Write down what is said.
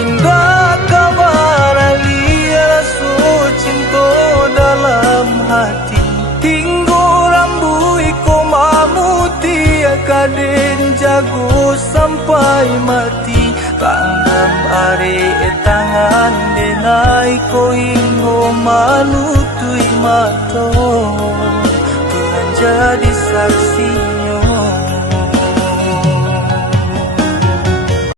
indah kabar alia cinta dalam hati. Tinggu rambui ko mamuti akaden jago sampai mati. Tangan are tangan denai ko ingo manutui mato. Tuhan jadi saksi